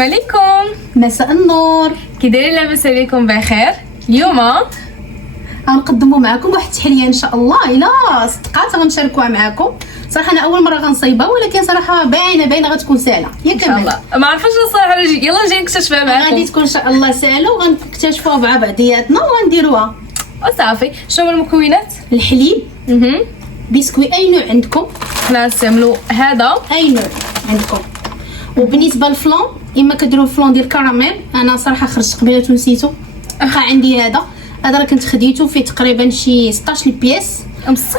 السلام عليكم. مساء النور. كي دايرين؟ لاباس عليكم بخير؟ اليوم غنقدموا معكم واحد التحليه ان شاء الله الا صدقات غنشاركوها معكم. صراحه انا اول مره غنصايبها، ولكن صراحه باينه غتكون سهله ياك. ان شاء الله ما عرفتش الصراحه. يلا نجي نكتشفها معكم. غادي تكون ان شاء الله سهله وغنكتشفوها مع بعضياتنا وغنديروها وصافي. شنو هما المكونات؟ الحليب، بسكوي اي نوع عندكم، حنا نستعملوا هذا اي نوع عندكم. وبالنسبه للفلون اما كديروا الفلون ديال الكراميل، انا صراحه خرجت قبيله ونسيتو. عندي هذا راه كنت خديته فيه تقريبا شي 16 بياس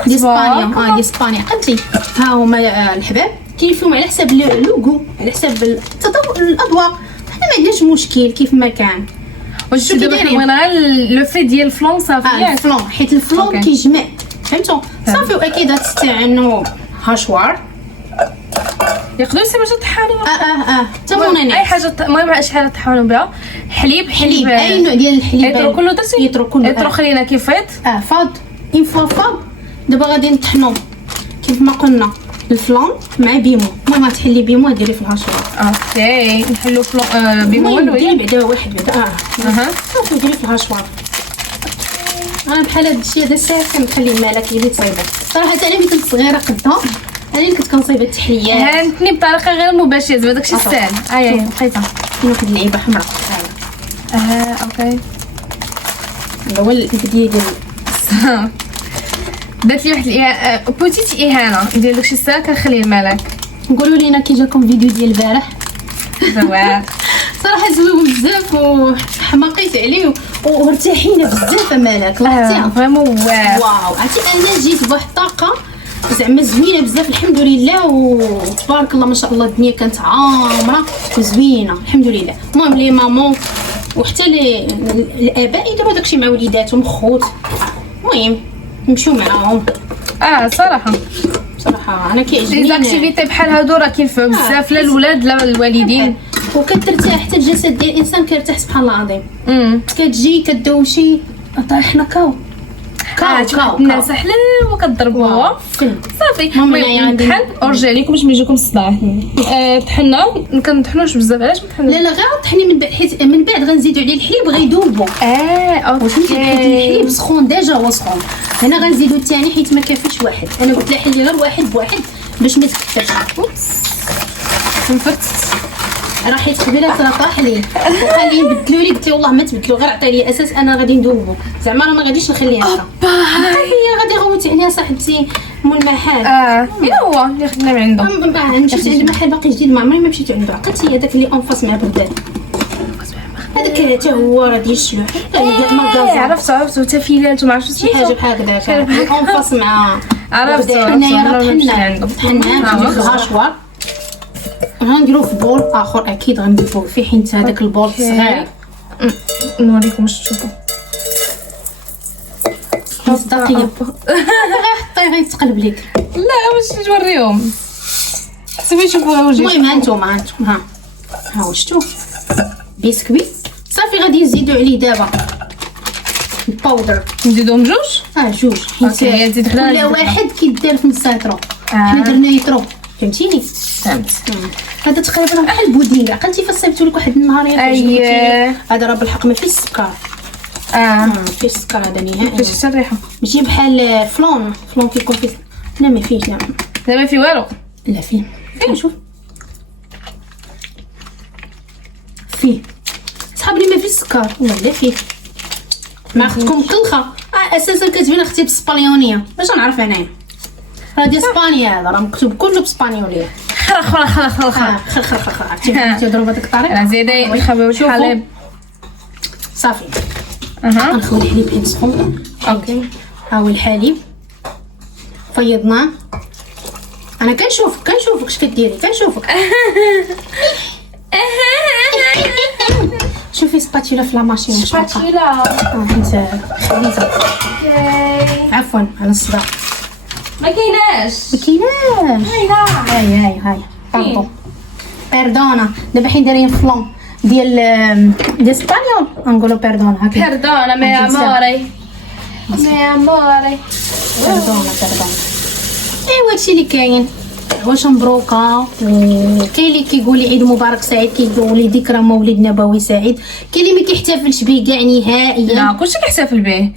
ديال اسبانيا. ديال اسبانيا قلتي ها هما الحباب كيفهم على حساب لوغو، على حساب الاذواق. حنا ما عندناش مشكل كيف ما كان. واش دابا كنبغي غير لو في ديال الفلون صافي. الفلون حيت الفلون كيجمع، فهمتوا صافي. واكيد غتستعملوا هاشوار، يقدروا يسموا طحانوا. تمونين اي حاجه. المهم شحال طحانوا بها. حليب اي نوع ديال الحليب. يطرو كله درتي؟ يطرو كله. يطرو خلينا كيفيط. فاض اون فوا فاض. دابا غادي نطحنوا كيف ما قلنا الفلون مع بيمو. المهم تحلي بيمو ديري في الهاشوار. اوكي نحلو فلون بيمو ديري بعدا واحد بعدا. صافي ديري في الهاشوار. انا بحال هاد الشيء هذا ساهل كنخلي المالك هي اللي تصايبها. صراحه انا ملي كنت صغيره قدها انا اللي كنت كنصايب التحليات. هانتني بطريقه غير مباشره زعما داكشي الساهل. لقيتها كاين واحد اللعيبه حمراء. اوكي هو الفيديو ديال درت لي واحد بوتيت اهانه ندير داكشي الساهل كنخليه الملك. قولوا لينا كي جاكم فيديو ديال البارح. زوين صراحه زوين بزاف وحماقيت عليه وارتاحينا بزاف. مالك لاحظتيها فريمون واو. عرفتي انا جيت بواحد الطاقه زعما زوينه بزاف الحمد لله، وتبارك الله ما شاء الله الدنيا كانت عامره وزوينه الحمد لله. المهم لي مامون وحتى الاباء يديروا داكشي مع وليداتهم خوت، المهم نمشيو معاهم. صراحه انا كيعجبني لي اكتيفيتي بحال هادو راه كينفعوا بزاف لا الولاد لا الوالدين. وكترتاح حتى الجسد ديال الانسان كيرتاح سبحان الله العظيم. كتجي كدوشي طايحنا كاو الناس حلال وكضربوها صافي. بحال ورجع لكم باش ما يجيكم الصداع. طحنا كنطحنوش بزاف. علاش طحنا؟ لا غير طحني من بعد، حيت من بعد غنزيدوا عليه الحليب غيذوبوا. اوكي الحليب سخون ديجا، هو سخون. هنا غنزيدوا الثاني حيت ما كافيش واحد. انا قلت لها حلي غير واحد بواحد باش ما تكثرش. نفتت راه حيت قبيله طاح لي وخليه يبدلوا لي. قلت له والله ما تبدلوا، غير عطي لي اساس انا غادي ندوبو. زعما راه ما غاديش نخليها هكا. هي غادي غوت عليها صاحبتي مول المحل. فين هو اللي خدنا من عنده؟ مشيت عند محل باقي جديد، ما عمري ما مشيت عنده. عقلتي هذاك اللي اونفاس مع بردان، هذاك حتى هو راه ديال الشلوح. عرفتو حتى فيلات وما عرفتش شي حاجه بحال هكذاك اونفاس مع عرفتو. حنايا راه طحنا في الهاشوار. غنديرو في بول اخر اكيد غنديرو فيه حيت هذاك البول صغير. نوريكم واش تشوفوا. مصداقيه حطي غيتقلب لك. لا واش نوريهم حسبوا يشوفوها وجهي. المهم هانتوما ها واش شفتوا بسكويت. صافي غادي نزيدو عليه دابا الباودر. نزيدوهم جوج. جوج حيت كل واحد كيدار في نص لتر. حنا درنا لتر فهمتيني. فهمت. هذا تقريبا بحال البودينغ. عقلتي فاش صيبتو لك واحد النهار هذا راه بالحق ما فيهش السكر. ما فيهش السكر هذا نهائيا. فيش حتى الريحه. ماشي بحال فلون كيكون فيه. لا ما فيهش. لا ما في والو. لا فيه. نشوف فيه صحابني ما فيه السكر ولا فيه. ما اختكم كلخه اساسا كتبين اختي بالاسبانيونيه. باش نعرف انايا راه ديال اسبانيا. هذا راه مكتوب كله بالاسبانيونيه. خر عرفتي ضربه ديك الطريقه. زيدي نخبيو الحليب. صافي غنخوي الحليب حيت سخون. اوكي ها هو الحليب فيضناه. انا كنشوفك اش كديري. كنشوفك شوفي سباتيلا في لا ماشين. سباتيلا حيت خليتها. عفوا على الصداع. ما كايناش. هاي باردونا. دابا حين دايرين فلون ديال اسبانيول نقولوا باردونا هكا. باردونا مي اموري. باردونا ايوا هادشي اللي كاين. واش مبروكه. وكاين اللي كيقول لي عيد مبارك سعيد، كيقول لي ذكرى مولد نبوي سعيد. كاين اللي ما كيحتفلش به كاع نهائيا. لا كلشي كيحتفل به.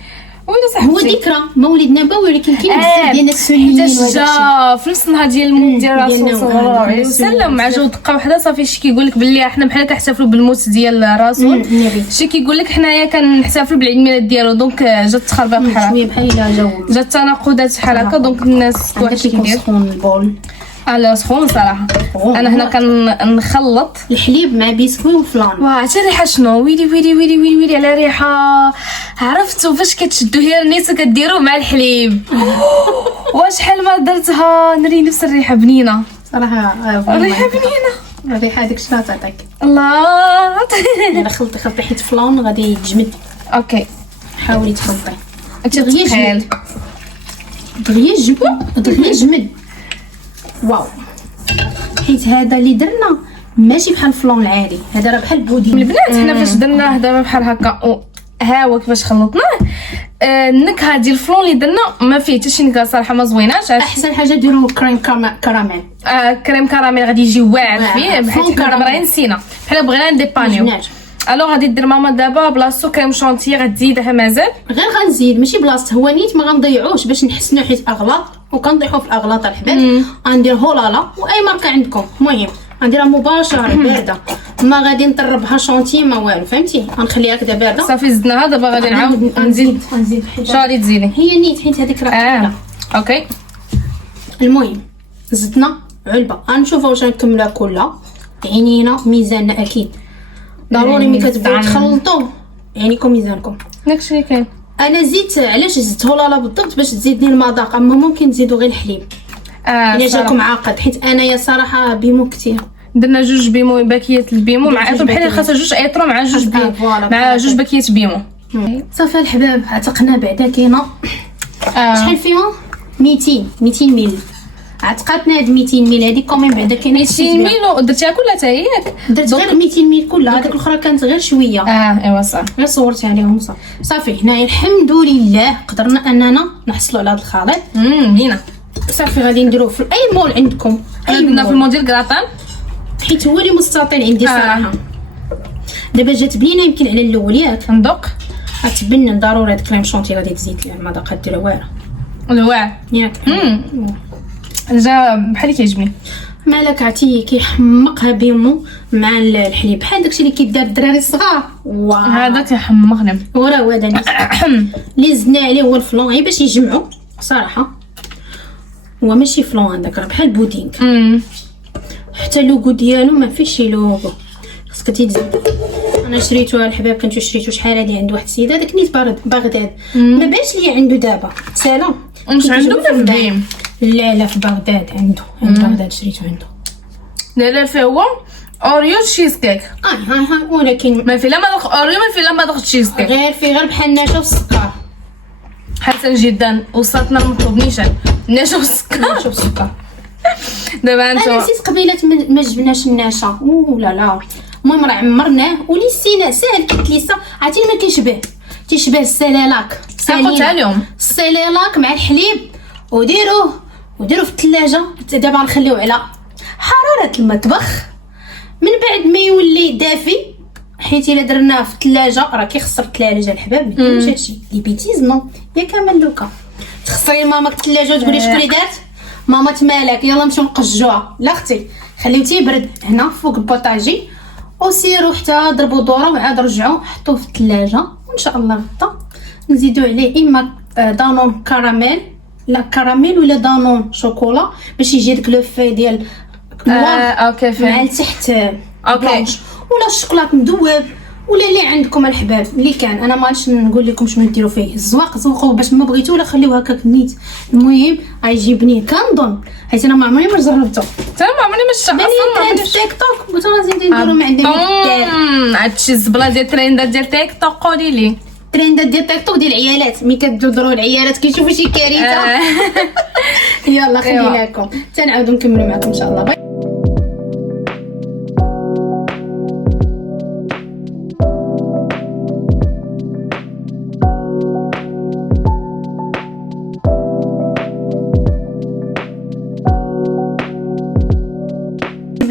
ويلا هو صاحبتي ذكرى مولد نبوي، ولكن كاين بزاف ديال الناس سنيين حتى جا في نفس النهار ديال الموت ديال الرسول صلى الله عليه وسلم، مع جو دقه وحده صافي شي كيقول لك باللي احنا بحال كنحتفلوا بالموت ديال الرسول، النبي. شي كيقول لك حنايا كنحتفلوا بالعيد الميلاد ديالو. دونك جات التخربيق بحال شويه بحال الا جو جات التناقضات بحال هكا. دونك الناس كل واحد كيكون كيدير. سخون البول. لا سخون صراحه. انا هنا كنخلط الحليب مع بيسكوي وفلان. واه حتى الريحه شنو، ويلي ويلي ويلي ويلي ويلي على ريحه. عرفتوا فاش كتشدوا هي النيسه كديروه مع الحليب. وشحال ما درتها نري نفس الريحه بنينه صراحه الريحه بنينه. الريحه هذيك شنو تعطيك؟ الله. انا خلطي حيت فلان غادي يتجمد. اوكي حاولي تخلطي انت دغيا تخيل جمد. دغيا جمد. واو. حيت هذا اللي درنا ماشي بحال الفلان العادي، هذا راه بحال البودين. البنات حنا فاش درناه دابا بحال هكا ها هو كيفاش خلطناه. النكهه ديال الفلون اللي درنا ما فيه حتى شي نكهه صراحه، ما زويناش. احسن حاجه ديروا كريم كراميل. كريم كراميل غادي يجي واعر فيه، فلون بحال كراميل. دابا نسينا بحال بغينا نديبانيو. جبناش. الوغ غادي دير ماما دابا بلاصتو كريم شونتي غتزيدها مازال. غير غنزيد ماشي بلاصه، هو نيت ما غنضيعوش باش نحسنوا حيت اغلاط وكنضيعوا في الاغلاط الحباب. غندير هولالا واي ماركه عندكم. المهم غنديرها مباشره بارده، ما غادي نطربها شونتي ما والو، فهمتي؟ غنخليها كذا بارده. صافي زدناها دابا غادي نعاود نزيد. حيت شنو غادي تزيدي؟ هي نيت حيت هذيك راه اوكي. المهم زدنا علبه. غنشوفوا واش نكملها كلها. عينينا ميزاننا اكيد ضروري ملي كتبغيو تخلطوا عينيكم ميزانكم. داكشي اللي كاين. انا زدت علاش زدت هولالا بالضبط باش تزيدني المذاق، اما ممكن تزيدوا غير الحليب الا جاكم عاقد، حيت انايا صراحه بيمو كثير. درنا جوج بيمو باكيات البيمو مع ايطرو، بحال خاصها جوج ايطرو مع جوج مع جوج باكيات بيمو. صافي الحباب عتقنا بعدا كاينه شحال فيها 200 ميل. عتقاتنا هاد 200 ميل هادي كومين بعدا كاينه 200 ميل درتيها كلها حتى هي ياك؟ درت غير 200 ميل كلها، هذيك الاخرى كانت غير شويه. ايوا صافي غير صورت عليهم صافي. هنايا الحمد لله قدرنا اننا نحصلوا على هذا الخليط. بينا. صافي غادي نديروه في اي مول عندكم، اي درنا في مول، الموديل كراطان حيت هو اللي مستطيل عندي صراحه. دابا جات بنينه يمكن على الاول ياك ندوق. غتبنن ضروري هاد كريم شونتي غادي تزيد ليها المذاق، غديرها واعره الواعر ياك. جا بحال اللي كيعجبني. مالك عرفتي كيحمقها بيمو مع الحليب بحال داكشي اللي كيدار الدراري الصغار. هذا كيحمقني. وراه هو هذا اللي زدنا عليه هو الفلون غير باش يجمعوا صراحه. هو ماشي فلون هذاك راه بحال بودينغ. حتى اللوغو ديالو ما فيش شي لوغو، خاصك تزيد. انا شريتوها الحباب، كنت شريتو شحال هادي عند واحد السيد هذاك نيت بغداد. ما باش ليا عنده دابا سلام. مش عنده ولا في البيم؟ لا في بغداد عنده. عند بغداد شريتو عنده. لا فيه هو اوريو تشيز كيك. هاي ولكن ما في لا مذاق اوريو ما في لا مذاق تشيز كيك. غير بحال النشا والسكر. حسن جدا وصلتنا المطلوب نيشان النشا والسكر. دابا انت انا نسيت قبيله ما جبناش النشا. لا المهم راه عمرناه وليسينا ساهل كتليسا. عرفتي ما تيشبه السلالاك. قلتها اليوم السلالاك مع الحليب وديروه في الثلاجه. دابا نخليوه على حراره المطبخ من بعد ما يولي دافي، حيت الا درناه في الثلاجه راه كيخسر الثلاجه الحباب. ما كاينش هادشي لي بيتيز نو يا كامل لوكا. تخسري ماما الثلاجه وتقولي شكون اللي دارت ماما تمالك يلا نمشيو نقجوها. لا اختي خليوه تيبرد هنا فوق البوطاجي وسيروا حتى ضربوا دوره وعاد رجعوا حطوه في الثلاجه. وان شاء الله غدا نزيدو عليه اما دانون كراميل، لا كراميل ولا دانون شوكولا باش يجي داك لو في ديال اوكي مع التحت اوكي. ولا الشوكولات مذوب ولا اللي عندكم الحباب اللي كان. انا ماش نقول لكم شنو ديروا فيه. الزواق زوقوا باش ما بغيتو ولا خليوه هكاك نيت. المهم غيجيبني كنظن حيت انا ما عمرني ما جربته. حتى ما عمرني ما شفتها اصلا في تيك توك قلت غنزيد نديرو ما عندنا هادشي الزبله ديال التريندات ديال تيك توك. قولي لي تريندات ديال تيك توك ديال العيالات ملي كتدوروا العيالات كيشوفوا شي كارثه. يلا خلينا لكم تنعاودوا نكملوا معكم ان شاء الله.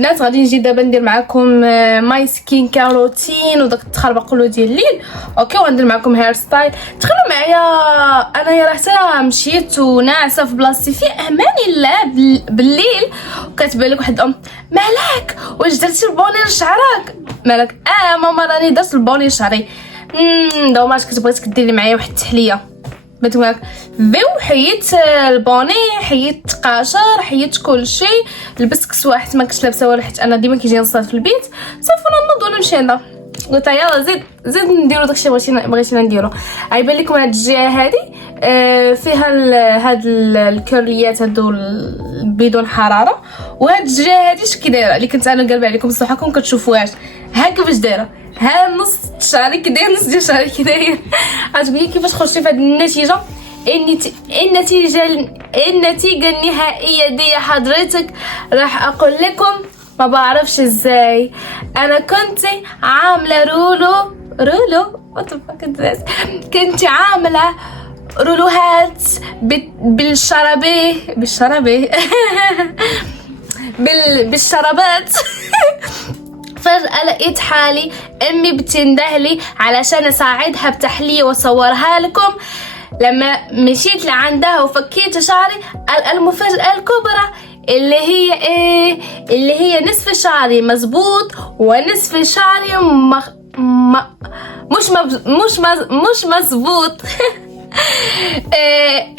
البنات غادي نجي دابا ندير معكم ماي سكين كير روتين وداك التخربق كله ديال الليل. اوكي وغندير معكم هير ستايل. تخيلوا معايا انايا راه حتى مشيت وناعسه في بلاصتي في امان الله بالليل وكتبان لك واحد مالك واش درتي البوني لشعرك مالك ماما راني درت البوني لشعري دوماج كنت بغيتك ديري معايا واحد التحليه بتقولك فيو حيت البوني حيت قاشر حيت كلشي لبست كسوه حيت ما كنتش لابسه والو حيت انا ديما كيجيني الصاد في البيت صافي نوض ولا نمشي هنا قلت يلا زيد نديرو داكشي بغيتينا نديرو. غيبان لكم هاد الجهه هادي فيها هاد الكرليات هادو بدون حراره وهاد الجهه هادي اش كي دايره اللي كنت انا قلبه عليكم الصحه كتشوفوهاش ها كيفاش دايره ها نص شعري كي داير نص ديال شعري كي داير. غتقولي كيفاش خرجتي في هاد النتيجه النتيجه النهائيه دي حضرتك راح اقول لكم ما بعرفش ازاي انا كنت عامله رولو كنت عامله رولوهات بالشرابات فجأة لقيت حالي امي بتندهلي علشان اساعدها بتحلية واصورها لكم. لما مشيت لعندها وفكيت شعري المفاجأة الكبرى اللي هي نصف شعري مزبوط ونصف شعري مش مزبوط.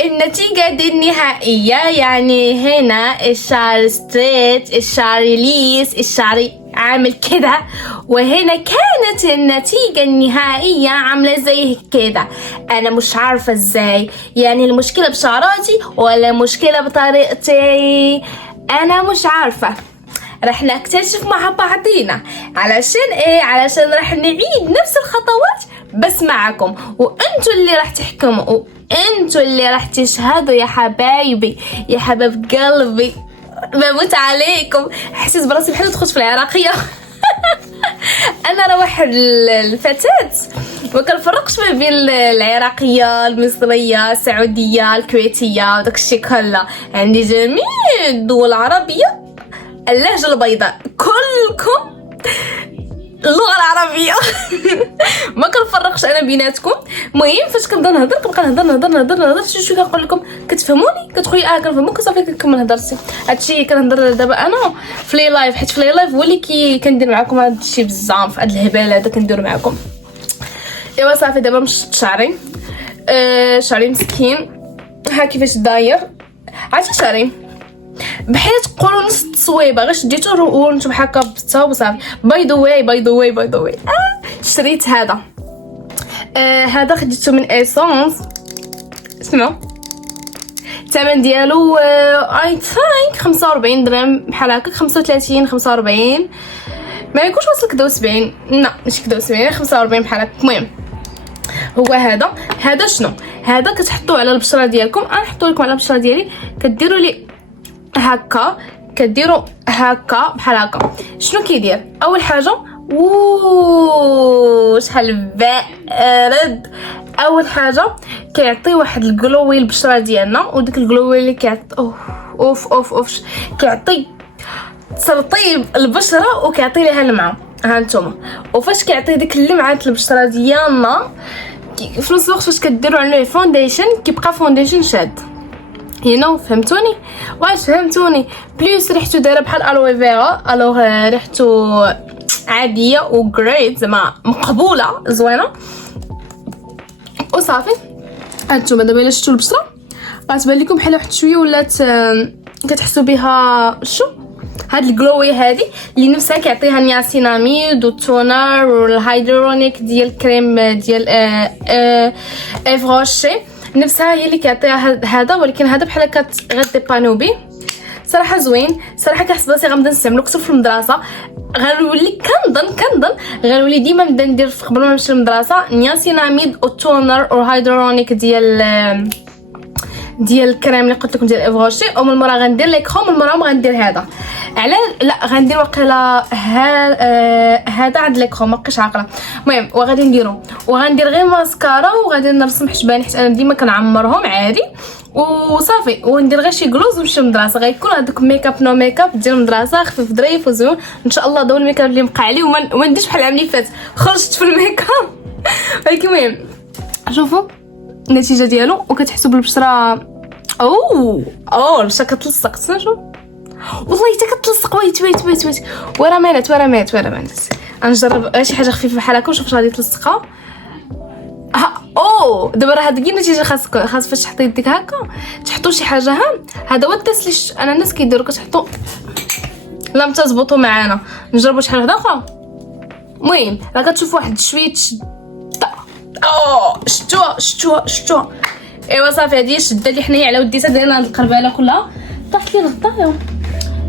النتيجة دي النهائية يعني هنا الشعر ستريت الشعر ليس الشعر عامل كده وهنا كانت النتيجة النهائية عاملة زي كده. انا مش عارفة ازاي يعني المشكلة بشعراتي ولا المشكلة بطريقتي انا مش عارفة. رح نكتشف مع بعضينا علشان علشان رح نعيد نفس الخطوات بس معكم وانتوا اللي رح تحكموا وانتوا اللي رح تشهدوا يا حبايبي يا حباب قلبي بموت عليكم. حسيت براسي بحال تخش في العراقيه. انا راه واحد الفتاه ما كنفرقش ما بين العراقيه المصريه السعوديه الكويتيه وداك الشيء كله. عندي جميع الدول العربيه اللهجه البيضاء كلكم اللغه العربيه. ما كنفرقش انا بيناتكم. المهم فاش كنبدا نهضر كنبقى نهضر شويه كنقول لكم كتفهموني كتقولي كنفهموك صافي كنكمل هضرتي. هادشي كنهضر دابا انا في لي لايف حيت في لي لايف هو اللي كندير معكم هادشي بزاف هاد الهبال هذا كندير معكم. ايوا صافي دابا مشط شعري شعري مسكين ها كيفاش داير عرفتي شعري بحال تقولوا نص التصويبه غير شديتو ونتو هكا بتا وصافي. باي ذا واي شريت هذا هذا خديته من ايسونس اسمعوا الثمن ديالو اي ثينك 45 درهم بحال هكا 35 45 ما يكونش واصل كدا 70 لا ماشي كدا 70 45 بحال هكا. المهم هو هذا شنو هذا كتحطوه على البشره ديالكم. انا نحطو لكم على البشره ديالي كديروا لي هكا كديروا هكا بحال هكا. شنو كيدير اول حاجه شحال بارد. اول حاجه كيعطي واحد الجلوي البشره ديالنا وديك الجلوي اللي كيعطي اوف كيعطي ترطيب البشره وكيعطي ليها اللمعه. ها نتوما وفاش كيعطي ديك اللمعه البشره ديالنا في نفس الوقت فاش كديروا عليه فونديشن كيبقى فونديشن شاد. فهمتوني واش فهمتوني؟ بليس ريحتو دايره بحال الوي فيرا الوغ ريحتو عاديه وغريت زعما مقبوله زوينه وصافي. هانتوما دابا الا شفتوا البشره غتبان لكم بحال واحد شويه ولات كتحسوا بها شو هاد الجلوي هادي اللي نفسها كيعطيها النياسيناميد والتونر والهيدرونيك ديال الكريم ديال افغوشي نفسها هي اللي كيعطيها هذا. ولكن هذا بحال غديبانو بيه صراحه زوين صراحه. كنحس براسي غنبدا نستعملو اكثر في المدرسه. غنولي كنظن غنولي ديما نبدا ندير قبل ما نمشي للمدرسه نياسيناميد والتونر والهيدرونيك ديال الكريم اللي قلت لكم ديال افغوشي ومن مورا غندير ليكرون من مورا غندير هذا. على لا غندير واقيلا هذا عند ليكرو مابقيتش عاقله. المهم وغادي نديرو وغندير غير ماسكارا وغادي نرسم حجباني حيت انا ديما كنعمرهم عادي وصافي. وندير غير شي كلوز ونمشي للمدرسه. غيكون هذوك ميكاب نو ميكاب ديال المدرسه خفيف ظريف وزوين ان شاء الله. داو الميكاب اللي بقى عليه وما نديرش بحال العام اللي فات خرجت في الميكاب. ولكن المهم شوفوا النتيجه ديالو وكتحسوا بالبشره. البشره كتلصق. شوف والله حتى كتلصق. ويت ورا مالت غنجرب شي حاجه خفيفه بحال هكا ونشوف واش غادي تلصقها. دابا راه هاد هي النتيجه. خاص فاش تحطي يديك هكا تحطوا شي حاجه. هذا هو التسليش. انا الناس كيديروا كتحطوا لا متظبطوا معانا. نجربوا شحال وحده اخرى. المهم راه كتشوفوا واحد شويه شتوها. ايوا صافي هذه الشده اللي حنايا على وديتها دايره هاد القرباله كلها. طاحت لي الغطا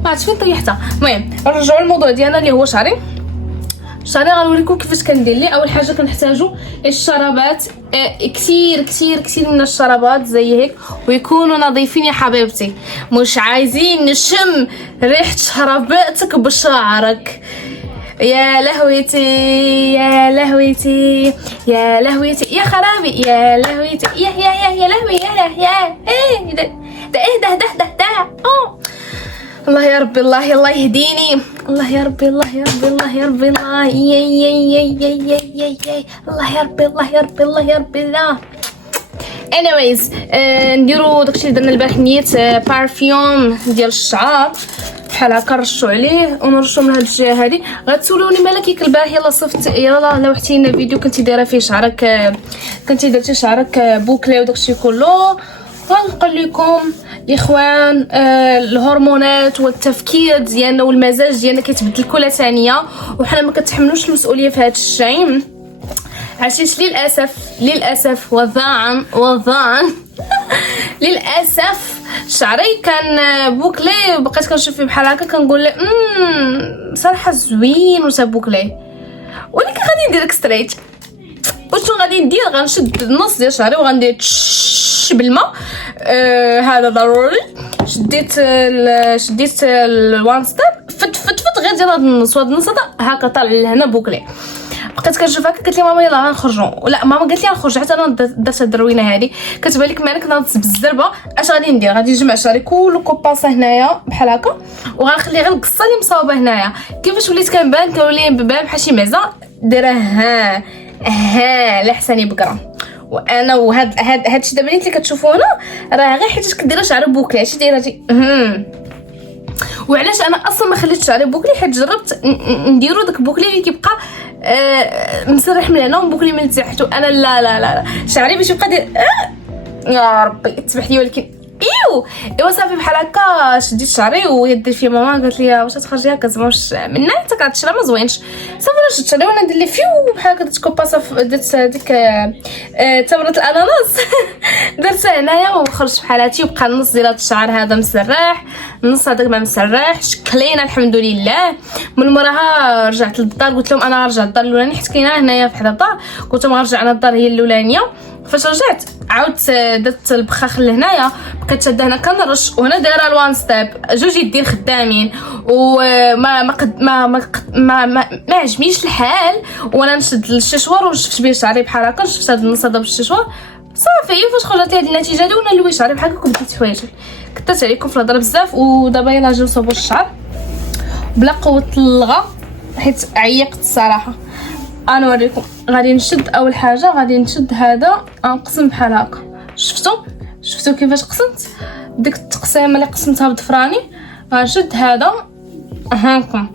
ما عرفتش فين طيحتها. المهم نرجعوا للموضوع ديالنا اللي هو شعري. غنوريكم كيفاش كندير ليه. اول حاجه كنحتاجوا الشرابات كثير من الشرابات زي هيك ويكونوا نظيفين يا حبيبتي. مش عايزين نشم ريحه شراباتك بشعرك. يا لهويتي يا خرابي يا لهويتي يا لهوي يا ده الله يا ربي. الله يهديني. الله يا ربي الله يا ربي. anyways نديرو داكشي اللي درنا البارح نيت بارفيوم ديال الشعر بحال هكا نرشوا عليه ونرشوا من هاد الجهه هادي. غتسولوني مالك البارح يلا صفت يلا لوحتي لنا فيديو كنتي دايره فيه شعرك كنتي درتي شعرك بوكلي وداكشي كله. غنقول لكم الاخوان الهرمونات والتفكير ديالنا والمزاج ديالنا كيتبدل كل ثانيه وحنا ما كنتحملوش المسؤوليه في هذا الشيء. عرفتي للاسف وضاعا للاسف شعري كان بوكلي وبقيت كنشوف فيه بحال هكا كنقول لي صراحه زوين وتا بوكلي ولكن غادي ندير ستريت. وشنو غادي ندير؟ غنشد النص ديال شعري وغندير بالماء. هذا ضروري. شديت الوان ستيب فت غير ديال هذا النص وهذا النص هكا طالع لهنا بوكلي. بقيت كنشوف هكا قالت لي ماما يلا غنخرجوا. لا ماما قالت لي غنخرج حتى انا درت الدروينه هذه كتبان لك مالك ناضت بالزربه. اش غادي ندير؟ غادي نجمع شعري كله كوباصه هنايا بحال هكا وغنخلي غير القصه اللي مصاوبه هنايا. كيفاش وليت كنبان بحال شي معزه دايره لحساني بكره. وانا هادشي دابا اللي كتشوفوا هنا راه غير حيت كدير شعر بوكلي. عرفتي دايره وعلاش انا اصلا ما خليتش شعري بوكلي؟ حيت جربت نديرو داك بوكلي اللي كيبقى مسرح من هنا وبوكلي من تحت. وانا لا شعري باش يبقى داير يا ربي تسمح لي. ولكن ايوا صافي بحال هكا شديت شعري ويدي فيه ماما قالت لي واش تخرجي هكا زعما واش منا حتى كتشرا ما زوينش. صافي انا شدت شعري وانا ندير ليه فيو بحال هكا درت كوباصه درت ديك تمره الاناناس درتها هنايا وخرجت بحال هاتي وبقى النص ديال هذا الشعر هذا مسرح النص هذاك ما مسرح شكلينا الحمد لله. من موراها رجعت للدار قلت لهم انا غنرجع للدار الاولانيه حيت كاينه هنايا في حدا الدار. قلت لهم غنرجع انا الدار هي الاولانيه. فاش رجعت عاودت درت البخاخ لهنايا بقيت شاده هنا كنرش وهنا دايره الوان ستيب جوج يدين خدامين وما ما قد ما ما ما, ما, ما عجبنيش الحال. وانا نشد الششوار ونشفت بيه شعري بحال هكا شفت هذا النص هذا بالششوار صافي. فاش خرجت هذه النتيجه دي وانا نلوي شعري بحال هكا وبديت حوايجي. كثرت عليكم في الهضره بزاف ودابا يلاه نجيو نصوبوا الشعر بلا قوه اللغه حيت عيقت الصراحه. انا نوريكم. غادي نشد اول حاجه غادي نشد هذا نقسم بحال هكا. شفتوا كيفاش قسمت ديك التقسيمه اللي قسمتها بضفراني. غنشد هذا هاكا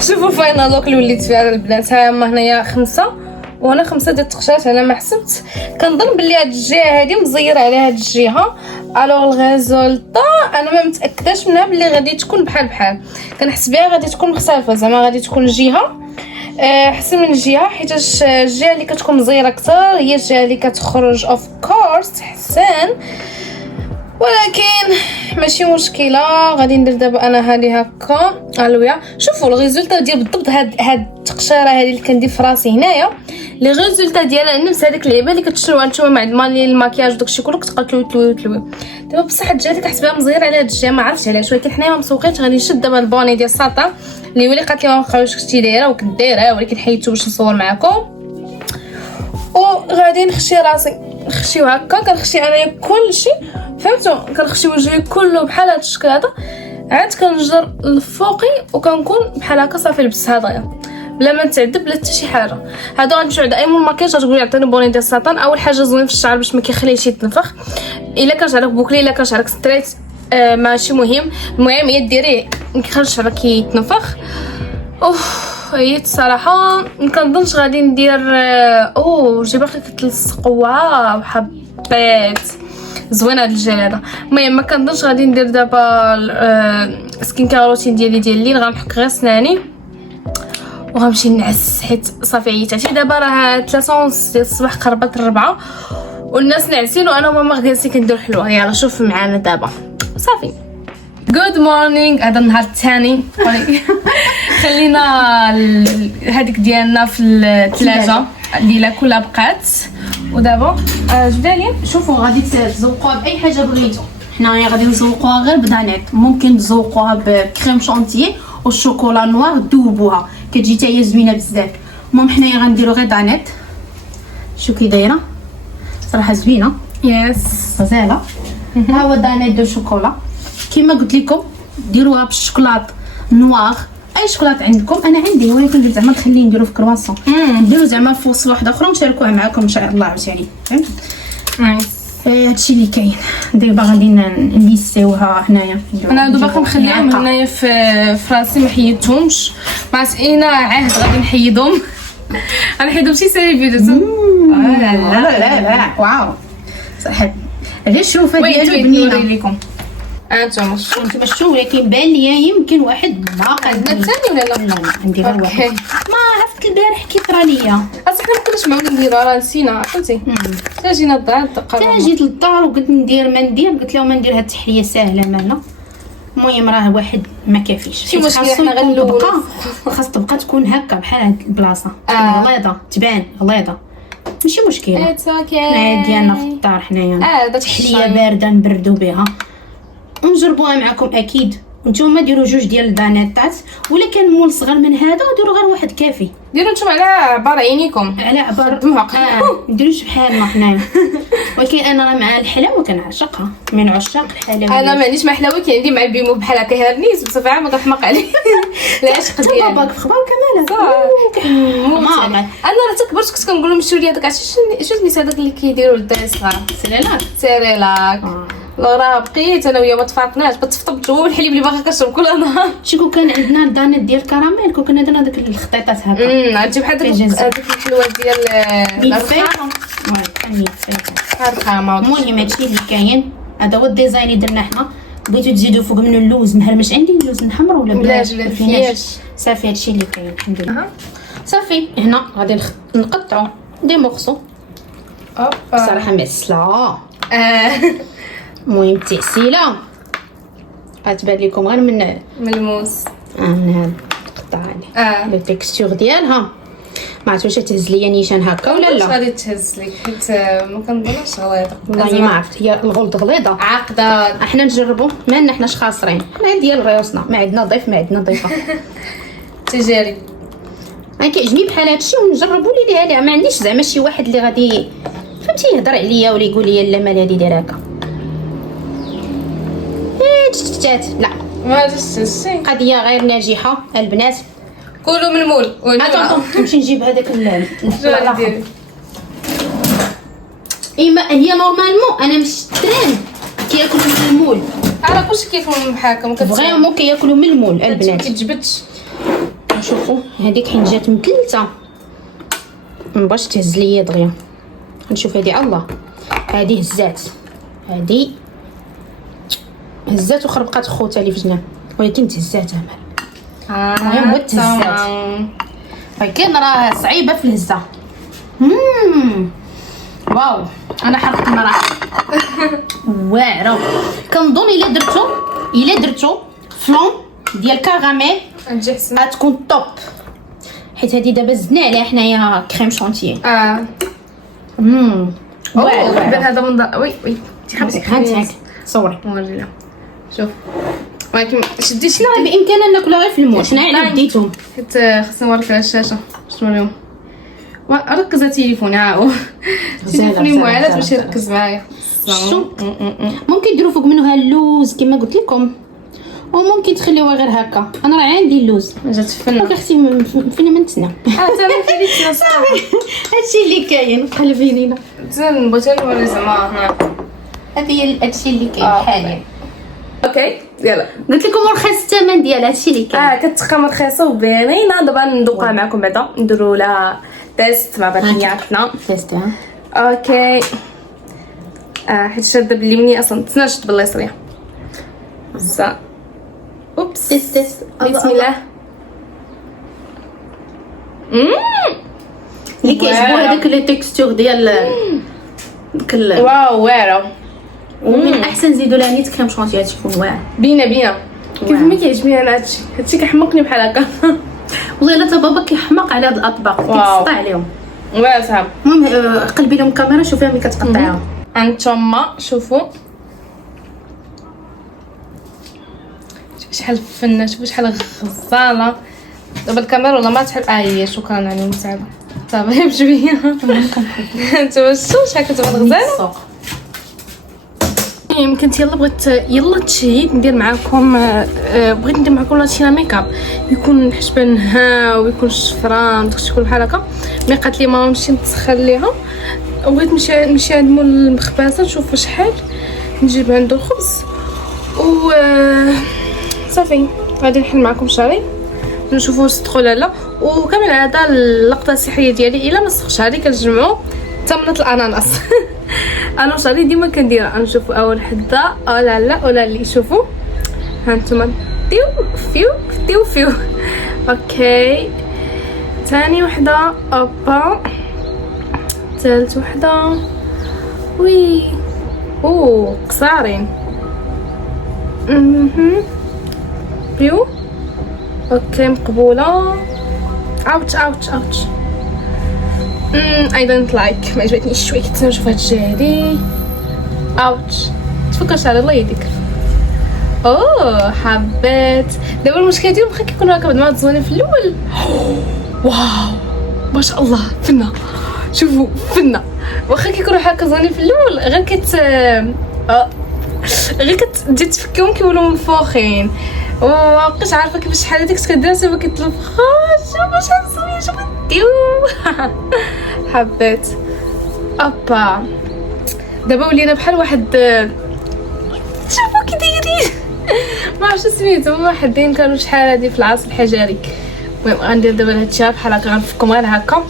شوفوا الفاينل لوك اللي وليت فيها البنات. ها هما هنايا 5 وانا 5 ديال التقشات. انا ما حسبت، كنظن بلي هاد الجهه هادي مزيره على هاد الجهه. الوغ الريزولطا انا ما متاكداش منها بلي غادي تكون بحال كنحس بها غادي تكون مختلفه، زعما غادي تكون جهه احسن من الجهه، حيت الجهه اللي كتكون مزيره اكثر هي الجهه اللي كتخرج اوف كورس حسن. ولكن ماشي مشكله، غادي ندير دابا انا هذه هكا. الويا شوفوا الريزولطا ديال بالضبط هاد التقشيره هذه اللي كندير في راسي هنايا. لي ريزولطا ديالها نفس هذيك اللعبه اللي كتشروها نتوما مع مالي الماكياج وداكشي كله، كتبقى تلوي. دابا بصح الجهه اللي كحسبها مزيره على هاد الجهه ما عرفتش علاش، ولكن حنايا ما مسوقيتش. غادي نشد دابا البوني ديال الساطا اللي ولي قالت لي ما بقاوش كنتي دايره وكدايره، ولكن حيدته باش نصور معكم. وغادي نخشي راسي، نخشيو هكا، كنخشي انايا كلشي فهمتوا، كنخشي وجهي كله بحال هذا الشكل هذا، عاد كنجر لفوقي وكنكون بحال هكا صافي لبستها دغيا بلا ما نتعذب بلا حتى شي حاجه. هادو غنمشيو عند اي مول ماكياج غتقولي عطيني بوني ديال الساطان. اول حاجه زوين في الشعر باش ما كيخليهش يتنفخ، الا كان شعرك بوكلي الا كان شعرك ستريت ماشي مهم، المهم هي ديريه ما كيخرجش شعرك يتنفخ. عييت صراحه. ما كنظنش غادي ندير جي باقي كتلصق. واو حبيت زوين هاد الجيل هذا. المهم ما كنظنش غادي ندير دابا سكين كير روتين ديال الليل، غنحك غير سناني وغنمشي نعس حيت صافي عييت. عرفتي دابا راه 3:30 ديال الصباح قربت 4 والناس ناعسين وانا وماما جالسين كندير حلوه. يلا شوف معانا دابا صافي. جود مورنينغ. هذا النهار الثاني خلينا هذيك ديالنا في الثلاجه اللي كلها بقات. ودابا جبالي شوفوا غادي تزوقوها باي حاجه بغيتو. حنايا غادي نزوقوها غير بدانيت، ممكن تزوقوها بكريم شونتيي والشوكولا نوار دوبوها كتجي حتى هي زوينه بزاف. المهم حنايا غنديرو غير دانيت. شو كي دايره صراحه زوينه يس غزاله. ها هو دانيت دو شوكولا كيما قلت لكم، ديروها بالشوكولات نوار اي شوكولات عندكم. انا عندي ولكن زعما نخليه نديرو في كرواسون، نديرو زعما في وصفه واحده اخرى نشاركوها معكم ان شاء الله. عاوتاني فهمت نايس. هادشي اللي كاين. دابا غادي نليسيوها هنايا. انا دابا كنخليهم هنايا في راسي، ما حيدتهمش مع سئينا عهد غادي نحيدهم. غنحيدهم شي سالي فيديو. لا واو صراحه. علاش شوفه ديالو بنينه لكم انتم شفتوا، ولكن بان ليا يمكن واحد ما عندنا الثاني ولا لا؟ عندي غير واحد. ما عرفت البارح كي طرا ليا اصلا حنا ما كناش معودين نديروها، راه نسينا عرفتي. حتى جينا الدار حتى جيت للدار وقلت ندير ما ندير، قلت لهم ندير هاد التحليه ساهله مالنا. المهم راه واحد ما كافيش، شي مشكل حنا غنلولو. خاص تبقى تكون هكا بحال هاد البلاصه غليظه، تبان غليظه ماشي مشكله. ديالنا في الدار حنايا تحليه بارده نبردو بها ونجربوها معكم اكيد. نتوما ديروا 2 ديال الدانيطات، ولا كان مول صغر من هذا وديروا غير واحد كافي. ديروا نتوما على عبار عينيكم، على عبار نديروش بحالنا حنايا. ولكن انا راه مع الحلاوه كنعشقها، من عشاق الحلاوه. انا ما عنديش مع حلاوه، كاين عندي مع البيمو بحال هكا هرنيس بصفه عامه كنحماق عليه. العشق ديالي باباك في خبار كماله انا راه كبرت كنت كنقول لهم شري هذاك شو الناس هذاك اللي كيديروا للدراري الصغار سيريلاك. راه بقيت انا وياه ما تفارقناش، بتفطب جوا الحليب اللي باغا كنشرب كل نهار. شكون كان عندنا الدانيت ديال الكراميل، كنا درنا داك الخطيطات هكا. عرفتي بحال هذيك الحلوه ديال الرخام. الرخام. المهم هادشي اللي كاين، هذا هو الديزاين اللي درنا حنا. بغيتو تزيدوا فوق منه اللوز مهرمش، عندي اللوز الحمر ولا بلاش ولا فياش. صافي هادشي اللي كاين الحمد لله. صافي هنا غادي نقطعوا دي مورسو. صراحه معسله. المهم التعسيله غتبان لكم غير من الموس من هذا القطعه هذه. لو تيكستور ديالها ما عرفت واش تهز ليا نيشان هكا ولا لا. غادي تهز لك حيت ما كنظنش غليظه. والله ما عرفت، هي الغلط غليظه عاقده. احنا نجربوا مالنا، حناش خاسرين، حنا ديال ريوسنا، ما عندنا ضيف ما عندنا ضيفه. تجاري انا كيعجبني بحال هادشي ونجربوا لي ديالها. ما عنديش زعما شي واحد اللي غادي فهمتي يهضر عليا ولا يقول لي لا مال هادي داير هكا. لا ما جاتش قضيه غير ناجحه البنات. كلوا من المول. نمشي نجيب هذاك ايما هي نورمالمون انا مش تران كياكلوا من المول. راه كلشي كياكلوا من بحال هكا فريمون كياكلوا من المول البنات. كيتجبدش نشوفوا هذيك حين جات مكلته مباش تهز ليا دغيا. نشوف هذه الله، هذه هزات، هذه هزات وخربقات خوتها اللي في جناب، ولكن تهزات امل. هو تهزات، ولكن راه صعيبه في الهزه. واو انا حرقت المراحل. واعره. كنظن الا درتو فلون ديال كراميل غتكون توب، حيت هذه دابا زدنا عليها حنايا كريم شونتيي. واعره. هذا من وي خمسي هاك صوري ورينا. شوف ولكن شدي شنو بامكاننا ناكلها غير في الموش. شنو على ديتهم حتى خصني نوريك على الشاشه باش نوريهم. ركز تليفوني هاهو تليفوني معالج باش يركز معايا. شوف ممكن ديروا فوق منه اللوز كما قلت لكم، وممكن تخليوها غير هكا. انا راه عندي اللوز جات فنه اختي فينا ما نتسنى. زعما خليتنا صافي هادشي اللي كاين قلبينينا. زين بغيت نوري زعما هنا هذه هادشي اللي كاين حاليا. اوكي يلا قلت لكم رخيص الثمن ديال هادشي اللي كاين. كتقام رخيصه وبنينه. دابا ندوقها معكم بعدا نديروا لها تيست مع بعضياتنا. تيست اوكي. حيت شاده بلي مني اصلا تسنى شد بالله يصريها بزاف. اوبس تيست بسم الله. اللي كيعجبو هذاك لي تيكستور ديال كل واو واعره. ومن احسن زيدوا لها نيت كريم شونتي تكون واعر بينا كيف ما كيعجبني انا هادشي كيحمقني بحال هكا. والله الا تا بابا كيحماق على هاد الاطباق كيتقطع عليهم. واعر صاحب. المهم قلبي لهم الكاميرا شوفيها ملي كتقطعها. انتما شوفوا شحال فنه، شوفوا شحال غزاله. دابا الكاميرا ولا ما تحل. هي شكرا على المساعده صافي بشويه. انتما شوفوا شحال كتبان غزاله. كنت يلا تشهيت ندير معكم بغيت ندير معكم شي ميكاب يكون حشبان نهاو ويكون شفران داكشي كل بحال هكا. ملي قالت لي ماما نمشي نتسخر ليها بغيت نمشي عند مول المخبازه نشوف شحال نجيب عنده الخبز و صافي غادي نحل معكم شعري نشوفوا واش صدقوا ولا لا. وكامل هذا اللقطه الصحيه ديالي الا ما صدقش هذه كنجمعوا تمنه الاناناس. انا شعري ديما كنديرها نشوفوا اول حده ولا لا ولا اللي شوفوا هانتوما تيو فيو. اوكي ثاني وحده اوبا ثالث وحده وي قصارين بيو. اوكي مقبوله. اوتش I don't like ما عجبتنيش شويه. كنت نشوف هاد الجهه اوتش تفكرش على الله يديك. حبيت. دابا المشكله ديالهم واخا كيكونوا هكا بعد ما تزوني في الاول. واو ما شاء الله فنه. شوفوا فنه واخا كيكونوا هكا زوني في الاول غير كتجي تفكيهم كيولوا منفوخين. ومابقيتش عارفه كيفاش شحال هذيك كدير سوا كتلفخاش. شوفوا شحال زوين. شوفوا ديو حبيت. ابا دابا ولينا بحال واحد شوفوا كي دايرين ما عرفتش سميتو هما وحدين كانوا شحال هادي في العصر الحجري. المهم غندير دابا هادشي بحال هكا غنفكهم غير هكا.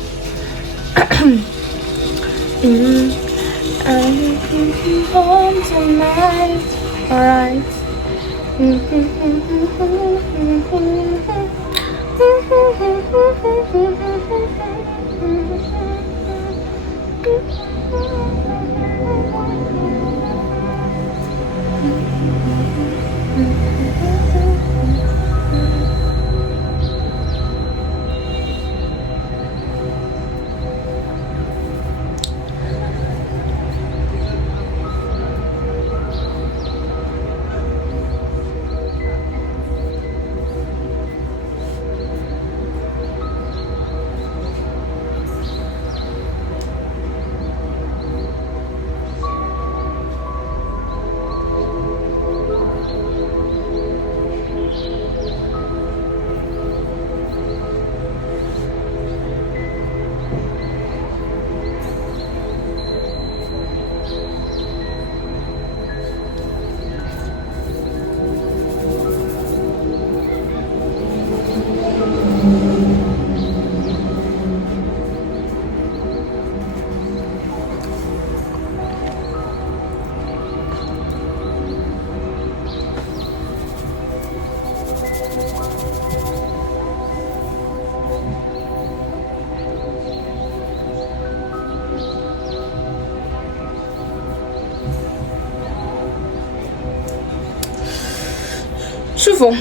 شوفوا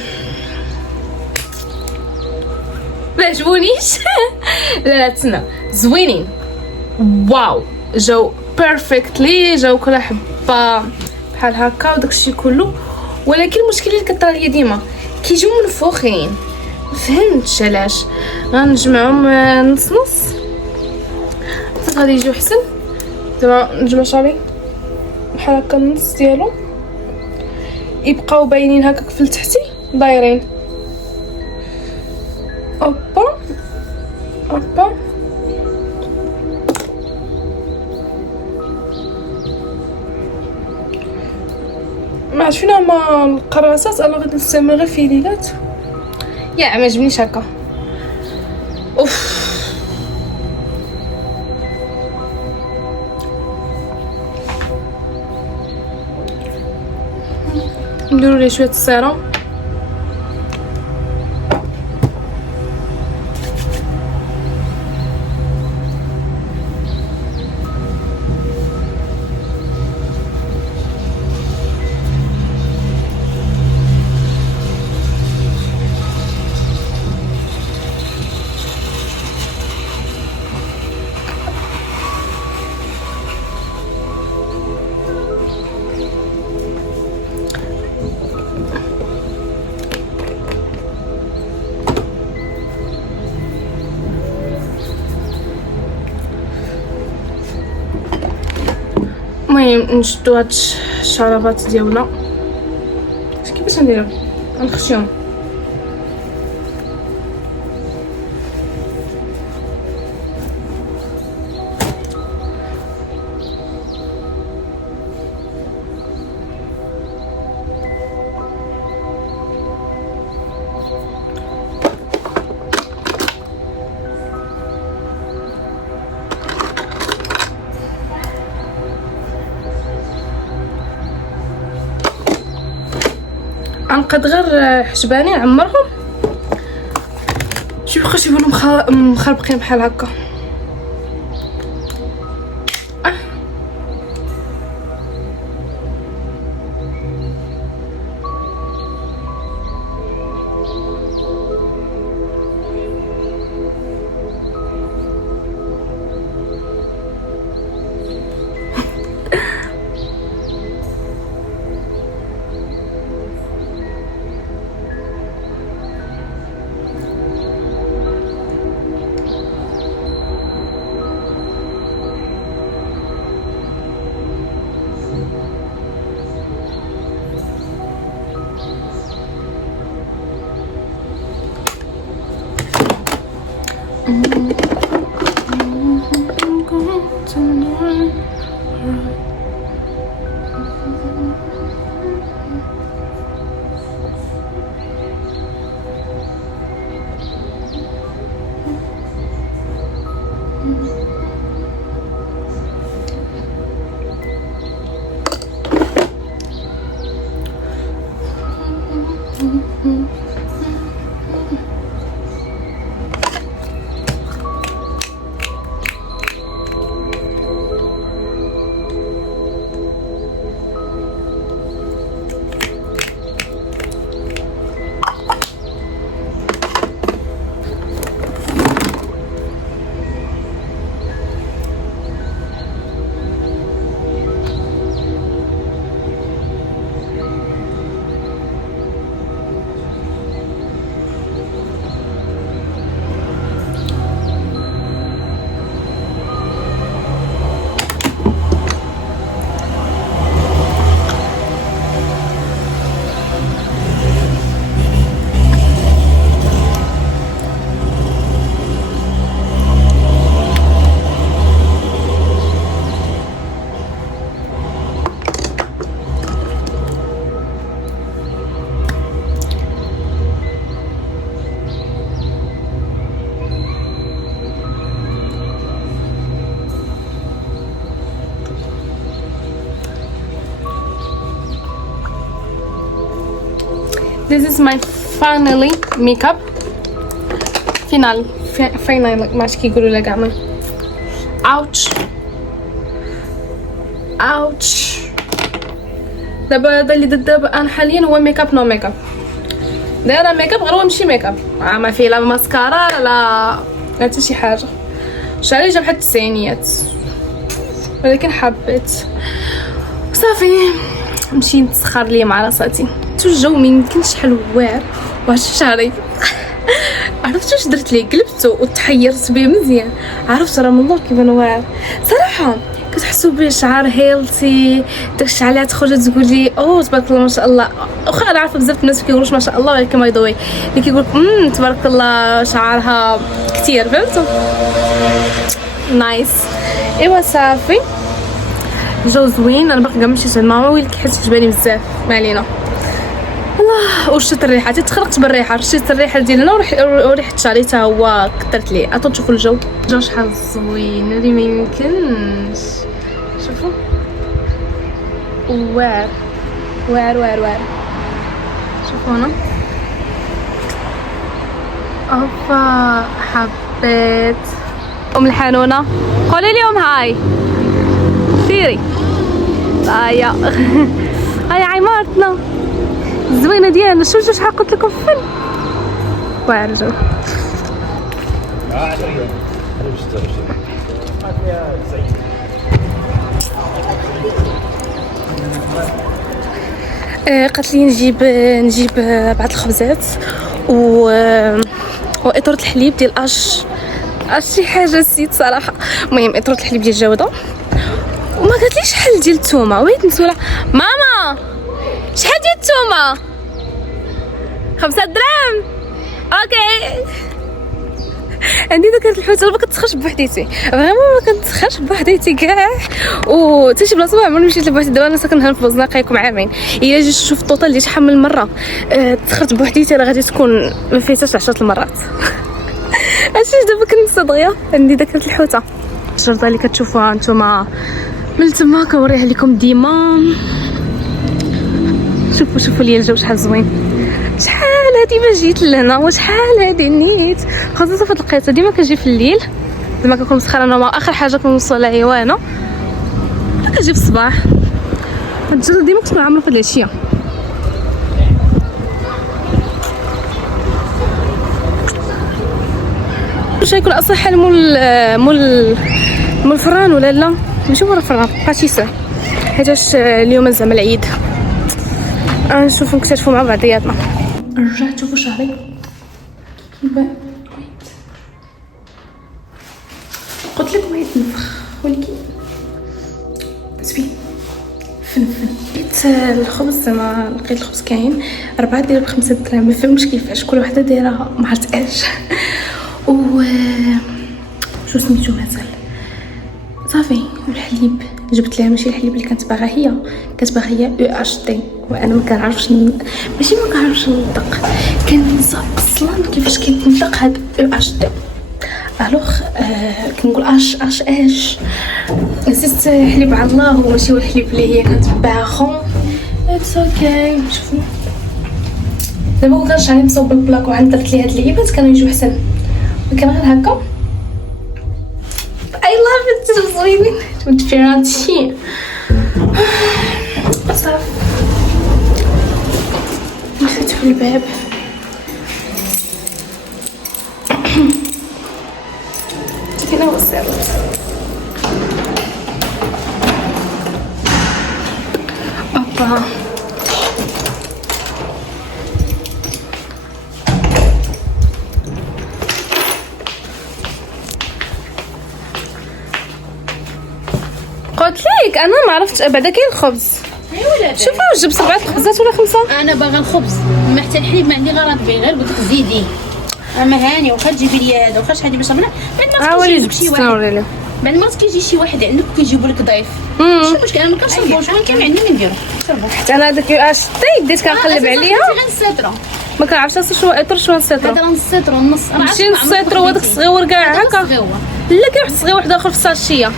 ما عجبونيش. لا تسنى زوينين، واو جاو بيرفكتلي، جاو كل حبه بحال هكا وداكشي كله. ولكن المشكله اللي كطرا ليا ديما كيجيو منفوخين، مفهمتش علاش. غنجمعهم نص نص، حتى غادي يجيو حسن. دابا نجمع شعري بحال هكا النص ديالو، يبقاو باينين هكاك في التحتي دايرين. اوبا اوبا ما عرفت فين هما القراصات. انا غادي نستعمل غير فيليلات. يا ما عجبنيش هكا. اوف نديرو ليه شويه السيروم. المهم نشدو هاد الشرابات ديالنا. كيفاش نديرو؟ غنخشيهم. غنقاد غير حجباني نعمرهم شي بقاش يبانو مخربقين بحال هكا. this is my finally makeup فينال ما عرفتش كيقولوا لها كاع من اوتش دابا هذا اللي درت دابا انا حاليا هو ميكاب نو ميكاب دايره ميكاب غير هو ماشي ميكاب ما فيه لا ماسكارا لا حتى شي حاجه شعري جا بحال التسعينيات ولكن حبيت صافي نمشي نتسخر ليا مع راساتي الجو ما يمكنش شحال واعر واش شعري عرفت واش درت ليه قلبته وتحيرت به مزيان عرفت راه من اللور كيبان واعر صراحه كتحسوا به شعر هيلثي داك الشعر اللي تخرج تقول لي اوه تبارك الله ما شاء الله واخا انا عارفه بزاف الناس كيقولوا ما شاء الله ولكن ما يضوي اللي كيقول تبارك الله شعرها كثير فهمتوا نايس ايوا صافي الجو زوين انا باقي كاع مشيت لماما ولكن حيت عجباني بزاف ما علينا الله وشت الريحه تخلقت بالريحه شتيت الريحه ديالنا وريحه شعري حتى هو كثرت ليه عطوا تشوفوا الجو شحال زوين اللي ما يمكنش شوفوا واعر شوفوا هنا اوبا حبيت الحنونه قولي لهم هاي سيري هيا هاي عمارتنا الزوينه ديالنا شوفوا شحال قلت لكم فن واعر جو قالت لي نجيب بعض الخبزات واطره الحليب ديال اش شي حاجه نسيت صراحه المهم اطره الحليب ديال الجوده وما قالتليش شحال ديال الثومه ويت نسولها ماما شحال ديال الثومه 5 دراهم اوكي عندي داك الحوته ما كتسخرش بوحديتي فريمون ما كنتسخرش بوحديتي كاع وحتى شي بلاصه ما عمرني مشيت لبوحدي دابا انا ساكنه هنا في بوزناقه ياكم عامين الا جيت نشوف الطوطال ديال شحال من مره تسخرت بوحديتي راه غادي تكون ما فيهاش 10 المرات عرفتي دابا كنت دغيا عندي داك الحوته الشرطه اللي كتشوفوها نتوما من تما كنوريها لكم ديما شوفوا لي الجو شحال زوين شحال هادي ما جيت لهنا وشحال هادي نيت خاصه في هاد الوقيته ديما كنجي في الليل زعما كنكون مسخره انا اخر حاجه كنوصل لها هي انا كنجي في الصباح هاد الجو ديما كنت عامله في العشيه واش يكون اصح مول الفران ولا لا ماشي مول الفران باتيسير حيتاش اليوم زعما العيد نشوفو نكتشفوا مع بعضياتنا رجعت شوفوا شعري كيبان قلت لكم يتنفخ ولكن زوين فن لقيت الخبز زعما لقيت الخبز كاين 4 دايره ب5 دراهم ما فهمتش كيفاش كل وحده دايره ما عرفت اش و شو سميتو مازال صافي والحليب جبت لها ماشي الحليب اللي كانت باغا هي او اش تي وانا ما كنعرفش ماشي ما كنعرفش نطق كننسى اصلا كيفاش كيتنطق هاد او اش تي الوغ كنقول اش نسيت حليب على الله وماشي هو الحليب اللي هي كتباعو اتس اوكي شوفوا دابا كون كان شعري مصوب بالبلاك وعند درت ليه هاد اللعيبات كانوا يجيو احسن ولكن غير هكا I love it زوينين متفرانتي صافي نفتحوا الباب كنا وصلت اوبا قلت لك انا ما عرفتش بعدا كاين الخبز شوفوا جبت 7 خبزات ولا 5 انا باغا الخبز ما حتى الحليب ما عندي غير بيه غير قلت لك زيدي اما هاني واخا تجيبي لي هذا واخا شحال باش نعملها بعد ما تجيب شي واحد بعد المرات كيجي شي واحد عندك كيجيبوا لك ضيف شنو المشكل انا ما كنشربوش انا كامل عندنا من نديرو حتى انا داك اش طيب بديت كنقلب عليها غير السيترو ما كنعرفش شنو اطر شنو السيترو هذا السيترو النص راه ماشي السيترو هو داك الصغيور كاع هكا لا كاين واحد صغير واحد اخر في الساشيه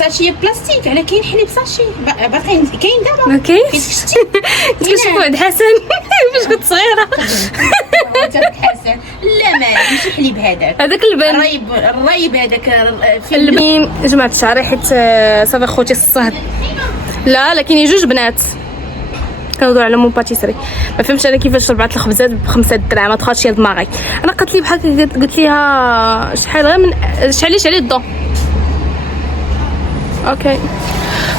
ساشي بلاستيك على كاين حليب ساشي باقي كاين دابا. اوكي كنت كنشوف واحد حسن فاش كنت صغيره. حسن لا ما ماشي حليب هذاك اللبن الرايب هذاك اللبن. جماعه الشعري حيت صافي خوتي الصهد. لا لكن جوج بنات كنهضروا على مون باتيسري. ما فهمتش انا كيفاش ربعت الخبزات ب5 دراهم. ما دخلتش ليا دماغي. انا قالت لي بحال قلت ليها شحال غير من شعليش عليه الضو. اوكي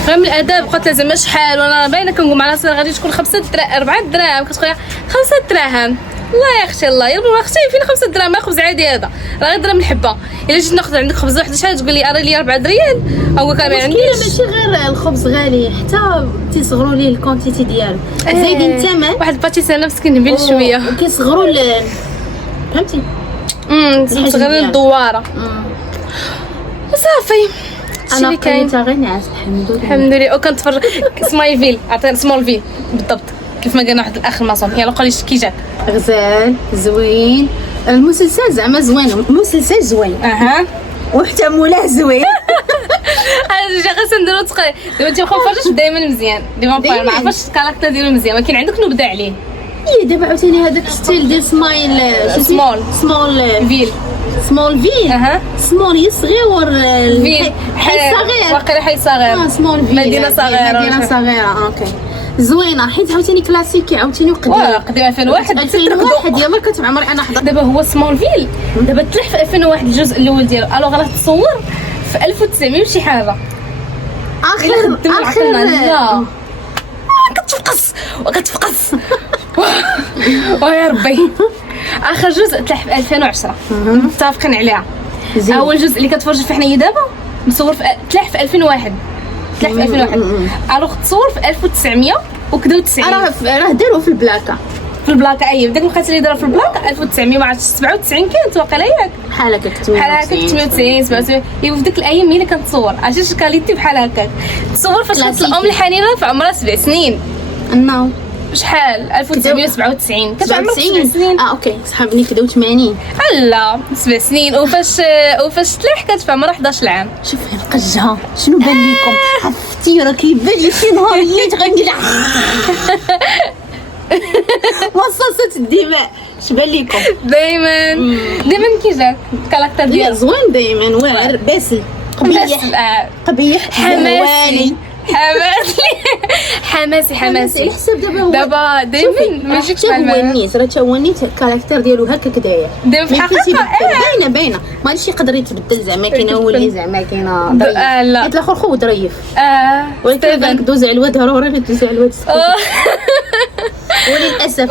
غير من الاداب قالت لها زعما شحال وانا باينه كنقول مع راسي غادي تكون 5 دراهم 4 دراهم. كتقول 5 دراهم. الله يا اختي الله يا ربي اختي فين 5 دراهم؟ ما خبز عادي هذا راه غير درهم الحبه. الا جيت ناخذ عندك خبز واحد شحال تقول لي اري لي 4 ريال هو كان ما عنديش. ماشي غير الخبز غالي حتى تيصغروا ليه الكونتيتي ديالو زايدين الثمن. واحد الباتيسير مسكين نبيل شويه كيصغروا فهمتي صغير الدواره صافي. انا اللي كاين كاين غير نعاس الحمد لله الحمد لله. وكنتفرج سمايفيل عطينا سمول فيل بالضبط كيف ما قالنا واحد الاخ ماصون. يلا قولي كي جاك غزال زوين. المسلسل زعما زوين المسلسل زوين وحتى مولاه زوين. انا جا خاصنا نديرو تقرير دابا تيبقى مفرجش دائما مزيان ديما ما عرفتش الكاركتر ديالو مزيان ولكن عندك نبدا عليه. دابا عاوتاني هذاك ستيل ديال سمايل سمول فيل سمول هي صغير حي صغير واقيلا حي صغير سمول فيل مدينه صغيره. اوكي زوينه حيت عاوتاني كلاسيكي عاوتاني قديم 2001 يلا كنت عمري انا حضرت. دابا هو سمول فيل دابا تلح في 2001 الجزء الاول ديالو. الوغ راه تصور في 1900 وشي حاجه اخر لا كتفقص ويا ربي. اخر جزء تلح في 2010 متفقين عليها. اول جزء اللي كتفرجوا فيه حنايا دابا مصور في تلح في 2001 الوغ تصور في 1990 راه داروه في البلاكه ايوا داك الوقت اللي داروا في البلاكه 1997 كانت واقيلا ياك بحال هكاك 98 97 ايوا في ديك الايام ملي كنتصور عرفتي الكاليتي بحال هكاك. تصور فاش كانت الام الحنينه في عمرها 7 سنين. انه شحال 1997 كانت عمرها 7 سنين. اوكي صحابني كداو 80 لا 7 سنين وفاش تلاح كانت في عمرها 11 عام. شوف القجه شنو بان لكم عرفتي راه كيبان لي شي نهاريات غندير مصاصه الدماء اش بان لكم دائما كي جاك الكاركتر ديالو زوين دائما واعر باسل قبيح حماسي حسب دابا دائما ما يجيكش مع النيت راه تا هو النيت الكاركتر ديالو هكاك داير دابا في الحقيقه باينه ماشي يقدر يتبدل زعما كاينه هو اللي زعما كاينه لا الاخر خو ظريف ولكن دوز على الواد ضروري دوز على الواد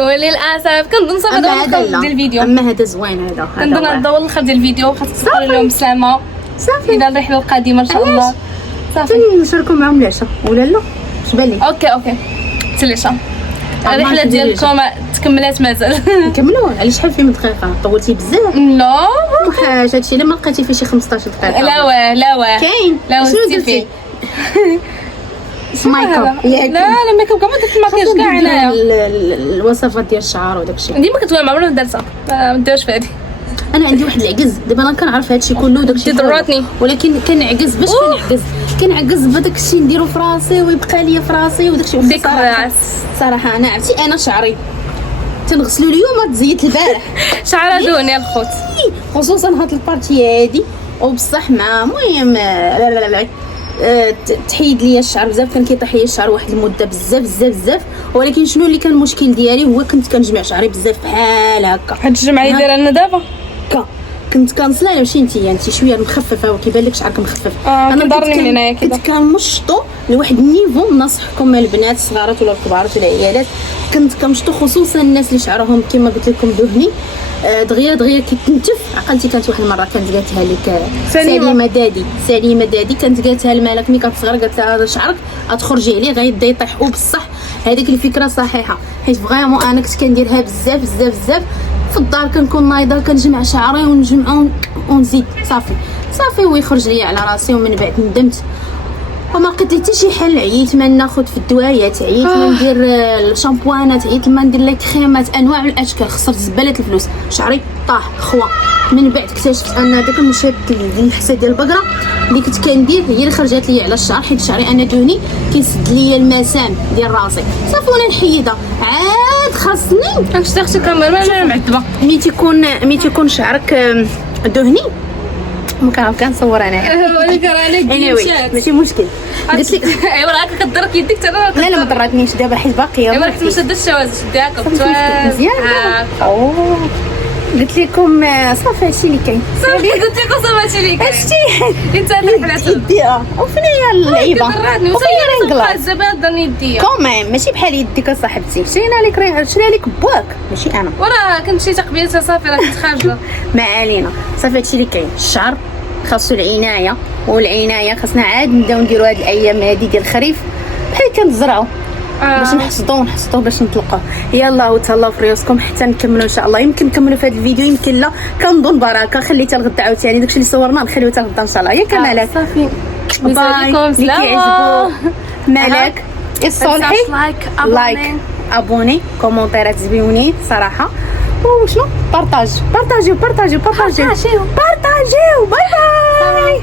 وللاسف كنظن صافي هذا ديال الفيديو. اما هذا زوين هذا كنظن هذا هو الاخر ديال الفيديو. خاصك تقول لهم بسلامه صافي الى الرحله القادمه ان شاء الله. صافي نشاركوا معهم العشاء ولا لا اش بان لك؟ اوكي حتى العشاء الرحله ديالكم تكملات مازال. نكملوا على شحال في دقيقه طولتي بزاف؟ لا حاجه هادشي الا ما لقيتي فيه شي 15 دقيقه لا كاين شنو درتي مايك اب لا مايك اب ما درت المكياج كاع انايا الوصفات ديال الشعر وداك الشيء ديما كتقول ما عمرنا درتها ما نديروش في هذه. انا عندي واحد العجز دابا انا كنعرف هادشي كله وداك الشيء ضراتني ولكن كنعجز باش كنعجز بداك الشيء نديرو في راسي ويبقى ليا في راسي وداك الشيء صراحه انا عرفتي انا شعري تنغسلو اليوم تزيت البارح شعر دوني الخوت خصوصا هاد البارتي هادي وبصح مع المهم لا تحيد ليا الشعر بزاف كان كيطيح ليا الشعر واحد المده بزاف ولكن شنو اللي كان المشكل ديالي هو كنت كنجمع شعري بزاف بحال هكا. هاد الجمعه اللي دايره لنا دابا كنت كنصلي ماشي انت شويه مخففه وكيبان لك شعرك مخفف. انا ضرني من هنايا كذا كنت كنمشطو لواحد النيفو ننصحكم البنات الصغارات ولا الكبارات ولا العيالات كنت كنمشطو خصوصا الناس اللي شعرهم كما قلت لكم دهني دغيا كيتنتف. عقلتي كانت واحد المره كانت قالتها لك سليمه دادي كانت قالتها لمالك ملي كتصغر قالت لها هذا شعرك غتخرجي عليه غيبدا يطيح وبصح هذيك الفكره صحيحه حيت فريمون انا كنت كنديرها بزاف في الدار كنكون نايضه كنجمع شعري ونجمعو ونزيد صافي ويخرج ليا على راسي ومن بعد ندمت وما لقيت حتى شي حل. عييت ما ناخذ في الدوايات، عييت ما ندير الشامبوانات، عييت ما ندير لي كريمات انواع والاشكال، خسرت زباله الفلوس، شعري طاح خوا. من بعد اكتشفت ان داك المشهد ديال الحسه ديال البقره اللي كنت كندير هي اللي خرجت لي على الشعر، حيت شعري انا دهني كيسد لي المسام ديال راسي. صافي وانا نحيدها عاد خاصني واش اختي كاميرا انا معذبه. مي تيكون شعرك دهني ما كنصور انايا ولكن انا anyway ماشي مشكل. قلت لك ايوا راك كضرك يديك حتى لا ما ضراتنيش دابا حيت باقيه. ايوا راك مشدت الشواز شديها مزيان. قلت لكم صافي هادشي اللي كاين. صافي قلت لكم صافي هادشي اللي كاين. شتي انت هذاك العسل يديها وفين هي اللعيبه وفين نقلاص زعما ضرني يديا كوميم ماشي بحال يديك اصاحبتي. شرينا لك باك ماشي انا. وراه كنت شي تقبيلتها صافي راه كنت خارجه. ما علينا صافي هادشي اللي كاين. الشعر خاصو العنايه، والعنايه خاصنا عاد نبداو نديرو هاد الايام هادي ديال الخريف بحال كنزرعوا باش نحصدوا باش نطلقوه. يلا وتهلاو في ريوسكم حتى نكملوا ان شاء الله. يمكن نكملوا في هذا الفيديو يمكن لا، كنظن بركه خليتها لغدا عاوتاني داكشي اللي صورناه نخليوه حتى لغدا ان شاء الله. يا كمالات صافي باي. اللي كيعجبو مالك الصالحي لايك ابوني كومونتيرات زويونين صراحه. وشنو بارطاجيو باي باي.